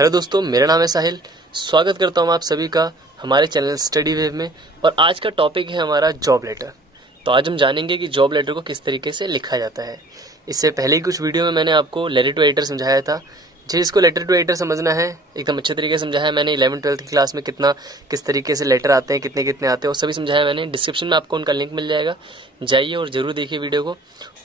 Hello दोस्तों, मेरा नाम है साहिल। स्वागत करता हूं आप सभी का हमारे चैनल स्टडी वेव में। और आज का टॉपिक है हमारा जॉब लेटर। तो आज हम जानेंगे कि जॉब लेटर को किस तरीके से लिखा जाता है। इससे पहले ही कुछ वीडियो में मैंने आपको लेटर टू एडिटर समझाया था। जिसको लेटर टू एडिटर समझना है एकदम अच्छे तरीके से समझाया मैंने। 11th-12th की क्लास में किस तरीके से लेटर आते हैं, कितने कितने आते हैं, वो सभी समझाया मैंने। डिस्क्रिप्शन में आपको उनका लिंक मिल जाएगा, जाइए और जरूर देखिए वीडियो को।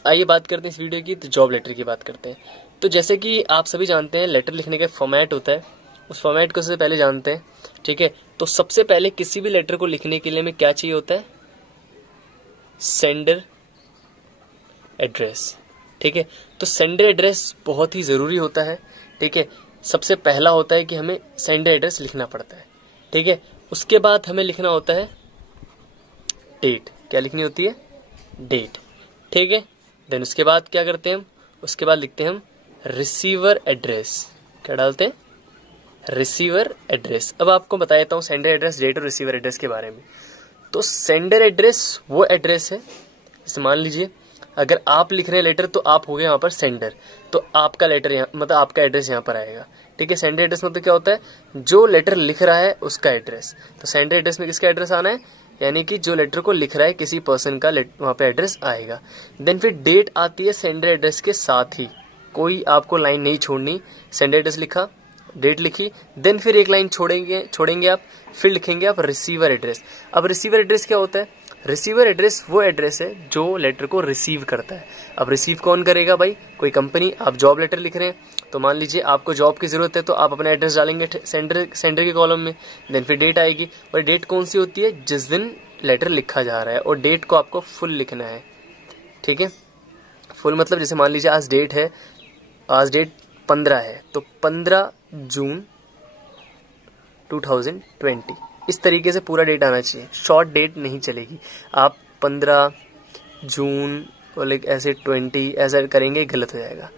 आइए बात करते हैं इस वीडियो की। तो जॉब लेटर की बात करते हैं। तो जैसे कि आप सभी जानते हैं, लेटर लिखने का फॉर्मेट होता है। उस फॉर्मेट को सबसे पहले जानते हैं, ठीक है। तो सबसे पहले किसी भी लेटर को लिखने के लिए हमें क्या चाहिए होता है? सेंडर एड्रेस, ठीक है। तो सेंडर एड्रेस बहुत ही जरूरी होता है, ठीक है। सबसे पहला होता है कि हमें सेंडर एड्रेस लिखना पड़ता है, ठीक है। उसके बाद हमें लिखना होता है डेट। क्या लिखनी होती है? डेट, ठीक है। देन उसके बाद क्या करते हैं हम? उसके बाद लिखते हैं हम रिसीवर एड्रेस। क्या डालते हैं? Receiver address. अब आपको बता देता हूँ सेंडर एड्रेस, डेट और रिसीवर एड्रेस के बारे में। तो सेंडर एड्रेस वो एड्रेस है, जैसे मान लीजिए अगर आप लिख रहे हैं लेटर तो आप हो गए यहाँ पर सेंडर, तो आपका लेटर यहाँ मतलब आपका एड्रेस यहाँ पर आएगा, ठीक है। सेंडर एड्रेस मतलब क्या होता है? जो लेटर लिख रहा है उसका एड्रेस। तो सेंडर एड्रेस में किसका एड्रेस आना है? यानी कि जो लेटर को लिख रहा है किसी पर्सन का वहाँ पे एड्रेस आएगा। देन फिर डेट आती है सेंडर एड्रेस के साथ ही। कोई आपको लाइन नहीं छोड़नी। सेंडर एड्रेस लिखा, डेट लिखी, देन फिर एक लाइन छोड़ेंगे आप, फिर लिखेंगे आप रिसीवर एड्रेस। अब रिसीवर एड्रेस क्या होता है? रिसीवर एड्रेस वो एड्रेस है जो लेटर को रिसीव करता है। अब रिसीव कौन करेगा भाई? कोई कंपनी। आप जॉब लेटर लिख रहे हैं तो मान लीजिए आपको जॉब की जरूरत है, तो आप अपना एड्रेस डालेंगे सेंडर के कॉलम में। देन फिर डेट आएगी, और डेट कौन सी होती है? जिस दिन लेटर लिखा जा रहा है। और डेट को आपको फुल लिखना है, ठीक है। फुल मतलब जैसे मान लीजिए आज डेट है, आज डेट 15 है, तो 15 जून 2020, इस तरीके से पूरा डेट आना चाहिए। शॉर्ट डेट नहीं चलेगी। आप 15 जून और ऐसे 20 ऐसा करेंगे, गलत हो जाएगा,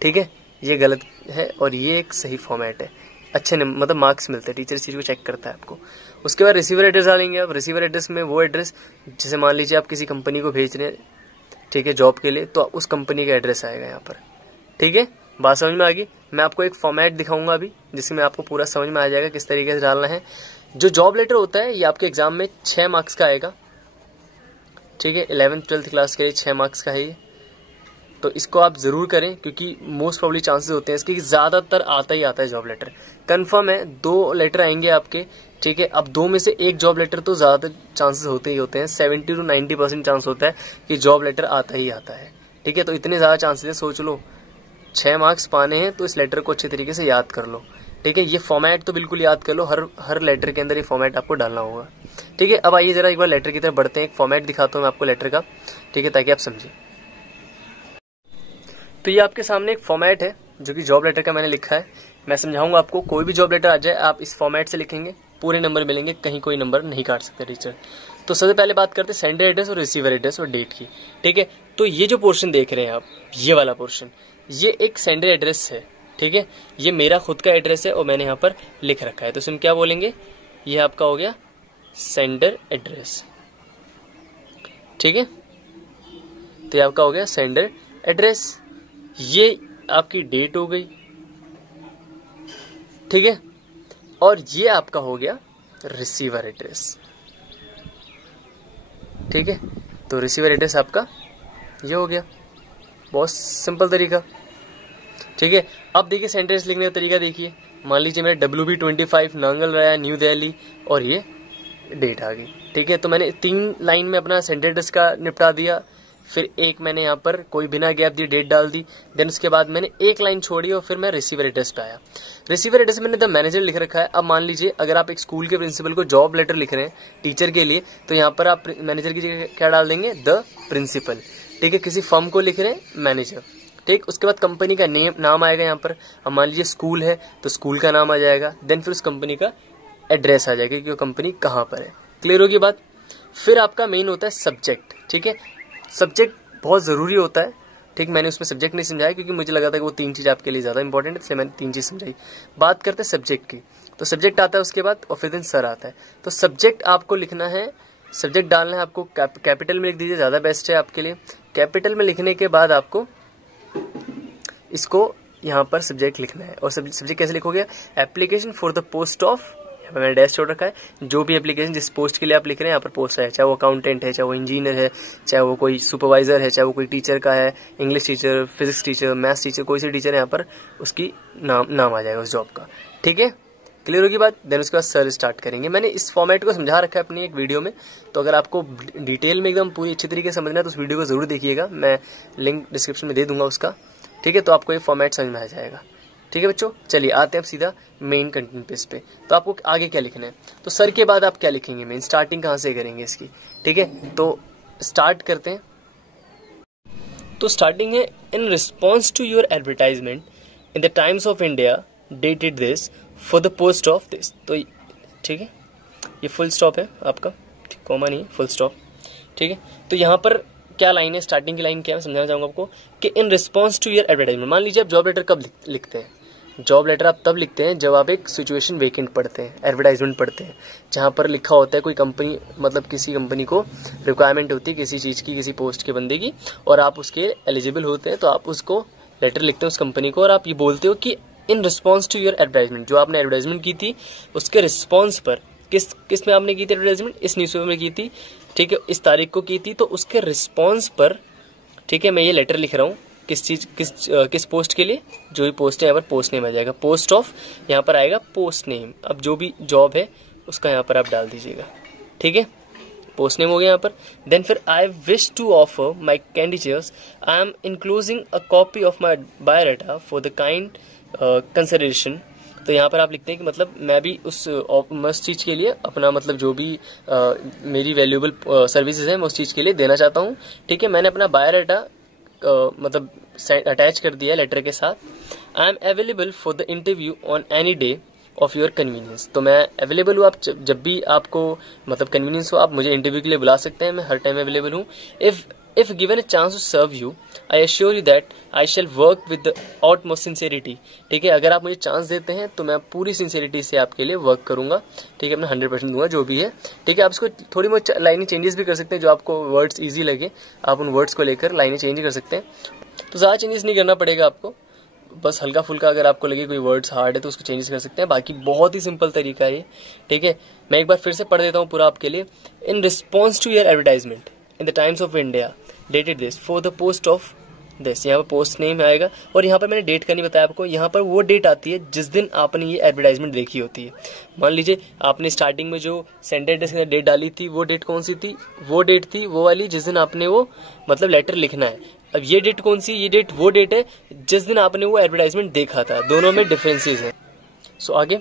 ठीक है। ये गलत है और ये एक सही फॉर्मेट है। अच्छे मतलब मार्क्स मिलते हैं, टीचर इस चीज को चेक करता है आपको। उसके बाद रिसीवर एड्रेस डालेंगे आप। रिसीवर एड्रेस में वो एड्रेस, जैसे मान लीजिए आप किसी कंपनी को भेज रहे हैं, ठीक है, जॉब के लिए, तो उस कंपनी का एड्रेस आएगा यहाँ पर, ठीक है। बात समझ में आ गई? मैं आपको एक फॉर्मेट दिखाऊंगा अभी, जिसमें आपको पूरा समझ में आ जाएगा किस तरीके से डालना है। जो जॉब लेटर होता है ये आपके एग्जाम में 6 मार्क्स का आएगा, ठीक है। 11th-12th क्लास के लिए 6 मार्क्स का है ये। तो इसको आप जरूर करें, क्योंकि मोस्ट प्रोबेबली चांसेस होते हैं इसके कि ज्यादातर आता ही आता है जॉब लेटर। कंफर्म है 2 लेटर आएंगे आपके, ठीक है। अब 2 में से एक जॉब लेटर तो ज्यादातर चांसेस होते ही होते हैं। 70 to 90% चांस होता है कि जॉब लेटर आता ही आता है, ठीक है। तो इतने ज्यादा चांसेस है, सोच लो 6 मार्क्स पाने हैं तो इस लेटर को अच्छे तरीके से याद कर लो, ठीक है। ये फॉर्मेट तो बिल्कुल याद कर लो, हर लेटर के अंदर ये फॉर्मेट आपको डालना होगा, ठीक है। अब आइए जरा एक बार लेटर की तरफ बढ़ते हैं। एक फॉर्मेट दिखाता हूं मैं आपको लेटर का, ठीक है, ताकि आप समझें। तो ये आपके सामने एक फॉर्मेट है जो कि जॉब लेटर का मैंने लिखा है। मैं समझाऊंगा आपको। कोई भी जॉब लेटर आ जाए आप इस फॉर्मेट से लिखेंगे, पूरे नंबर मिलेंगे, कहीं कोई नंबर नहीं काट सकते टीचर। तो सबसे पहले बात करते हैं सेंडर एड्रेस और रिसीवर एड्रेस और डेट की, ठीक है। तो ये जो पोर्शन देख रहे हैं आप, ये वाला पोर्शन, ये एक सेंडर एड्रेस है, ठीक है। ये मेरा खुद का एड्रेस है और मैंने यहाँ पर लिख रखा है। तो इसमें क्या बोलेंगे? ये आपका हो गया सेंडर एड्रेस, ठीक है। तो ये आपका हो गया सेंडर एड्रेस। ये आपकी डेट हो गई, ठीक है। और ये आपका हो गया रिसीवर एड्रेस, ठीक है। तो रिसीवर एड्रेस आपका ये हो गया। बहुत सिंपल तरीका, ठीक है। अब देखिए सेंडर एड्रेस लिखने का तरीका देखिए। मान लीजिए मेरा WB25 नांगल राया न्यू दिल्ली और ये डेट आ गई, ठीक है। तो मैंने 3 लाइन में अपना सेंडर एड्रेस का निपटा दिया। फिर एक मैंने यहाँ पर कोई बिना गैप दी डेट डाल दी। देन उसके बाद मैंने एक लाइन छोड़ी और फिर मैं रिसीवर एड्रेस पे आया। रिसीवर एड्रेस मैंने द मैनेजर लिख रखा है। अब मान लीजिए अगर आप एक स्कूल के प्रिंसिपल को जॉब लेटर लिख रहे हैं टीचर के लिए, तो यहाँ पर आप मैनेजर की जगह क्या डाल देंगे? द प्रिंसिपल, ठीक है। किसी फर्म को लिख रहे हैं, मैनेजर, ठीक। उसके बाद कंपनी का नाम आएगा यहाँ पर। अब मान लीजिए स्कूल है तो स्कूल का नाम आ जाएगा। देन फिर उस कंपनी का एड्रेस आ जाएगा कि वो कंपनी कहाँ पर है। क्लियर होगी बात? फिर आपका मेन होता है सब्जेक्ट, ठीक है। सब्जेक्ट बहुत जरूरी होता है, ठीक। मैंने उसमें सब्जेक्ट नहीं समझाया क्योंकि मुझे लगा था कि वो 3 चीज आपके लिए ज्यादा इंपॉर्टेंट है, इसलिए मैंने 3 चीज समझाई। बात करते हैं सब्जेक्ट की। तो सब्जेक्ट आता है उसके बाद, और फिर दिन सर आता है। तो सब्जेक्ट आपको लिखना है, सब्जेक्ट डालना है आपको कैपिटल में लिख दीजिए, ज्यादा बेस्ट है आपके लिए। कैपिटल में लिखने के बाद आपको इसको यहाँ पर सब्जेक्ट लिखना है। और सब्जेक्ट कैसे लिखोगे, application for the post of, मैंने डैश छोड़ रखा है, जो भी एप्लीकेशन जिस पोस्ट के लिए आप लिख रहे हैं यहाँ पर पोस्ट है, चाहे वो अकाउंटेंट है, चाहे वो इंजीनियर है, चाहे वो कोई सुपरवाइजर है, चाहे वो कोई टीचर का है, English teacher, physics teacher, maths teacher, कोई सी टीचर यहाँ पर उसकी नाम आ जाएगा उस जॉब का। ठीक है, क्लियर होगी बात। देन उसके बाद सर स्टार्ट करेंगे। मैंने इस फॉर्मेट को समझा रखा है अपनी एक वीडियो में, तो अगर आपको डिटेल में एकदम पूरी अच्छी तरीके से समझना है तो उस वीडियो को जरूर देखिएगा, मैं लिंक डिस्क्रिप्शन में दे दूंगा उसका। ठीक है, तो आपको ये फॉर्मेट समझ में आ जाएगा। ठीक है बच्चों, चलिए आते हैं अब सीधा मेन कंटेंट पेज पे। तो आपको आगे क्या लिखना है, तो सर के बाद आप क्या लिखेंगे, मेन स्टार्टिंग कहाँ से करेंगे इसकी। ठीक है, तो स्टार्ट करते हैं। तो स्टार्टिंग है, in response to your advertisement in the Times of India dated this for the post of this. तो ठीक है, ये फुल स्टॉप है आपका, कॉमा नहीं, फुल स्टॉप। ठीक है, तो यहाँ पर क्या लाइन है, स्टार्टिंग की लाइन क्या है मैं समझाना चाहूंगा आपको कि in response to your advertisement. मान लीजिए आप जॉब लेटर कब लिखते हैं, जॉब लेटर आप तब लिखते हैं जब आप एक सिचुएशन वेकेंट पढ़ते हैं, एडवर्टाइजमेंट पढ़ते हैं, जहां पर लिखा होता है कोई कंपनी, मतलब किसी कंपनी को रिक्वायरमेंट होती है किसी चीज की, किसी पोस्ट के बंदे की, और आप उसके एलिजिबल होते हैं, तो आप उसको लेटर लिखते हैं उस कंपनी को, और आप ये बोलते हो कि in response to your advertisement, जो आपने एडवर्टाइजमेंट की थी उसके रिस्पॉन्स पर, किस में आपने की थी एडवर्टाइजमेंट, इस न्यूज़पेपर में की थी, ठीक है, इस तारीख को की थी, तो उसके रिस्पॉन्स पर, ठीक है, मैं ये लेटर लिख रहा हूँ किस पोस्ट के लिए, जो भी पोस्ट है यहाँ पर पोस्ट नेम आ जाएगा, पोस्ट ऑफ यहाँ पर आएगा पोस्ट नेम। अब जो भी जॉब है उसका यहाँ पर आप डाल दीजिएगा। ठीक है, पोस्ट नेम हो गया यहाँ पर। देन फिर I wish to offer my candidates, I am including a copy of my biodata for the kind consideration. तो यहाँ पर आप लिखते हैं कि मतलब मैं भी उस चीज़ के लिए अपना, मतलब जो भी मेरी वैल्यूएबल सर्विसेज हैं मैं उस चीज़ के लिए देना चाहता हूँ। ठीक है, मैंने अपना बायोडाटा मतलब अटैच कर दिया लेटर के साथ। I am available for the interview on any day of your convenience. तो मैं अवेलेबल हूँ, आप जब भी आपको मतलब कन्वीनियंस हो आप मुझे इंटरव्यू के लिए बुला सकते हैं, मैं हर टाइम अवेलेबल हूँ। If given a chance to serve you, I assure you that I shall work with the outmost sincerity. ठीक है, अगर आप मुझे चांस देते हैं तो मैं पूरी सिंसियरिटी से आपके लिए वर्क करूंगा। ठीक है, अपना 100% दूंगा जो भी है। ठीक है, आप इसको थोड़ी बहुत लाइनें चेंजेस भी कर सकते हैं, जो आपको वर्ड्स ईजी लगे आप उन वर्ड्स को लेकर लाइनें चेंज कर सकते हैं। तो ज़्यादा चेंजेस नहीं करना पड़ेगा आपको, बस हल्का फुल्का अगर आपको लगे कोई वर्ड्स हार्ड है तो उसको चेंजेस कर सकते हैं, बाकी बहुत ही सिंपल तरीका है ये। ठीक है, मैं एक बार फिर से पढ़ देता हूँ पूरा आपके लिए। In response to your advertisement in the Times of India dated this for the post of this, यहाँ पर पोस्ट नेम आएगा, और यहाँ पर मैंने डेट का नहीं बताया आपको, यहाँ पर वो डेट आती है जिस दिन आपने ये एडवर्टाइजमेंट देखी होती है। मान लीजिए आपने स्टार्टिंग में जो सेंटर एड्रेस की डेट डाली थी, वो डेट कौन सी थी, वो डेट थी वो वाली जिस दिन आपने वो मतलब लेटर लिखना है। अब ये डेट कौन सी, ये डेट वो डेट है जिस दिन आपने वो एडवर्टाइजमेंट देखा था, दोनों में डिफरेंसेस हैं। सो आगे,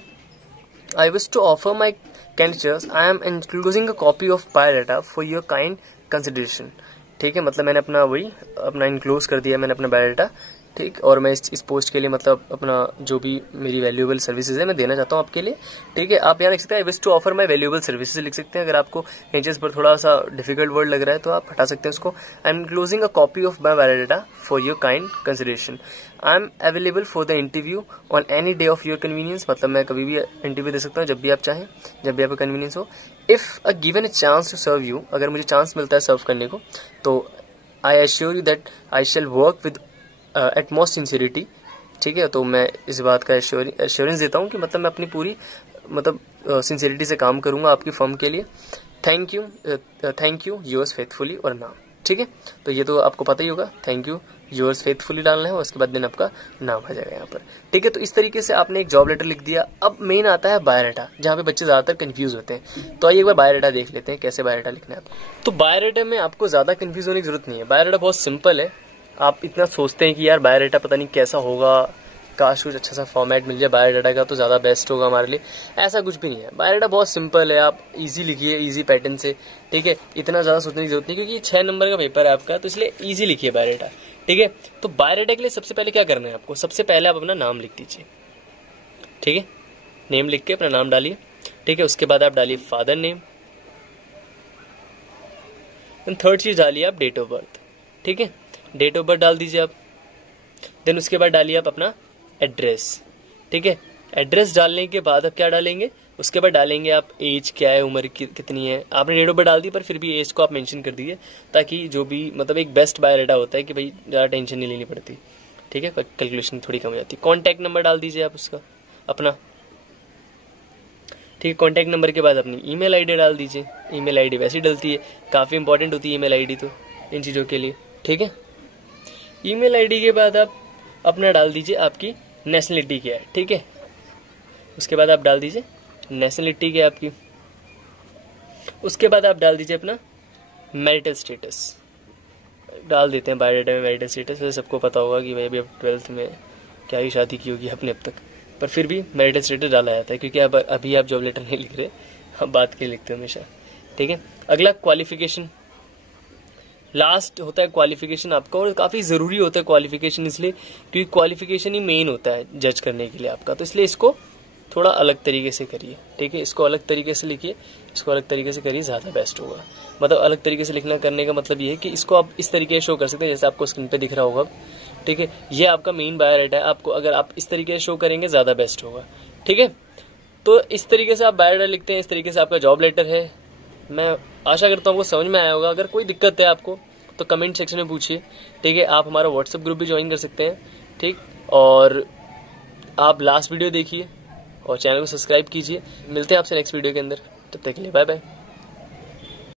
I wish to offer my candidates, I am including a copy of biodata for your kind consideration. ठीक है, मतलब मैंने अपना इनक्लोज कर दिया, मैंने अपना बायोडाटा। ठीक, और मैं इस पोस्ट के लिए मतलब अपना जो भी मेरी वैल्यूएबल सर्विसेज है मैं देना चाहता हूँ आपके लिए। ठीक है, आप यहाँ लिख सकते हैं I wish to offer my valuable services लिख सकते हैं। अगर आपको पेजेस पर थोड़ा सा डिफिकल्ट वर्ड लग रहा है तो आप हटा सकते हैं उसको। I am enclosing a copy of my biodata for your kind consideration. I am available for the interview on any day of your convenience, मतलब मैं कभी भी इंटरव्यू दे सकता हूँ जब भी आप चाहें, जब भी आपका कन्वीनियंस हो। If a given a chance to serve you, अगर मुझे चांस मिलता है सर्व करने को, तो I assure you that I shall work with utmost sincerity. ठीक है, तो मैं इस बात का एश्योरेंस देता हूँ कि मतलब मैं अपनी पूरी मतलब सिंसियरिटी से काम करूंगा आपकी फर्म के लिए। थैंक यू योर्स फेथफुली और नाम। ठीक है, तो ये तो आपको पता ही होगा, थैंक यू योर्स फेथफुली डालना है और उसके बाद दिन आपका नाम आ जाएगा यहाँ पर। ठीक है, तो इस तरीके से आपने एक जॉब लेटर लिख दिया। अब मेन आता है बायोडाटा, जहाँ पे बच्चे ज्यादातर कंफ्यूज होते हैं। तो आइए एक बार बायोडाटा देख लेते हैं कैसे बायोडाटा लिखना है आपको। तो बायोडाटा में आपको ज्यादा कंफ्यूज होने की जरूरत नहीं है, बायोडाटा बहुत सिंपल है। आप इतना सोचते हैं कि यार बायोडाटा पता नहीं कैसा होगा, काश कुछ अच्छा सा फॉर्मेट मिल जाए बायोडाटा का तो ज़्यादा बेस्ट होगा हमारे लिए, ऐसा कुछ भी नहीं है। बायोडाटा बहुत सिंपल है, आप इजी लिखिए, इजी पैटर्न से। ठीक है, इतना ज़्यादा सोचने की जरूरत नहीं, क्योंकि 6 नंबर का पेपर है आपका, तो इसलिए इजी लिखिए बायोडाटा। ठीक है, तो बायोडाटा के लिए सबसे पहले क्या करना है आपको, सबसे पहले आप अपना नाम लिख दीजिए। ठीक है, नेम लिख के अपना नाम डालिए। ठीक है, उसके बाद आप डालिए फादर नेम, थर्ड चीज डालिए आप डेट ऑफ बर्थ। ठीक है, डेट ऑफ बर्थ डाल दीजिए आप। देन उसके बाद डालिए आप अपना एड्रेस। ठीक है, एड्रेस डालने के बाद आप क्या डालेंगे, उसके बाद डालेंगे आप एज क्या है, उम्र कितनी है। आपने डेट ऑफ बर्थ डाल दी पर फिर भी एज को आप मेंशन कर दीजिए, ताकि जो भी मतलब एक बेस्ट बायोडाटा होता है कि भाई ज़्यादा टेंशन नहीं लेनी पड़ती। ठीक है, कैलकुलेशन थोड़ी कम हो जाती है। कॉन्टैक्ट नंबर डाल दीजिए आप उसका अपना, ठीक है। कॉन्टैक्ट नंबर के बाद अपनी ईमेल आईडी डाल दीजिए। ईमेल आईडी वैसे ही डलती है, काफ़ी इंपॉर्टेंट होती है ईमेल आईडी तो इन चीज़ों के लिए, ठीक है। ईमेल आईडी के बाद आप अपना डाल दीजिए आपकी नेशनलिटी क्या है, ठीक है। उसके बाद आप डाल दीजिए नेशनलिटी क्या है आपकी। उसके बाद आप डाल दीजिए अपना मैरिटल स्टेटस, डाल देते हैं बायोडाटा में मैरिटल स्टेटस। वैसे सबको पता होगा कि भाई अभी अब 12th में क्या ही शादी की होगी अपने अब तक, पर फिर भी मैरिटल स्टेटस डाला जाता है क्योंकि अब अभी आप जॉब लेटर नहीं लिख रहे, हम बात के लिखते हो हमेशा, ठीक है। अगला क्वालिफिकेशन, लास्ट होता है क्वालिफिकेशन आपका, और काफ़ी ज़रूरी होता है क्वालिफिकेशन इसलिए क्योंकि क्वालिफिकेशन ही मेन होता है जज करने के लिए आपका, तो इसलिए इसको थोड़ा अलग तरीके से करिए, ठीक है। इसको अलग तरीके से लिखिए, इसको अलग तरीके से करिए, ज़्यादा बेस्ट होगा। मतलब अलग तरीके से लिखना करने का मतलब ये है कि इसको आप इस तरीके से शो कर सकते हैं जैसे आपको स्क्रीन पे दिख रहा होगा, ठीक है। ये आपका मेन बायोडाटा है, आपको अगर आप इस तरीके से शो करेंगे ज़्यादा बेस्ट होगा, ठीक है। तो इस तरीके से आप बायोडाटा लिखते हैं, इस तरीके से आपका जॉब लेटर है। मैं आशा करता हूँ आपको समझ में आया होगा। अगर कोई दिक्कत है आपको तो कमेंट सेक्शन में पूछिए, ठीक है। आप हमारा व्हाट्सएप ग्रुप भी ज्वाइन कर सकते हैं, ठीक। और आप लास्ट वीडियो देखिए और चैनल को सब्सक्राइब कीजिए। मिलते हैं आपसे नेक्स्ट वीडियो के अंदर, तब तक के लिए बाय बाय।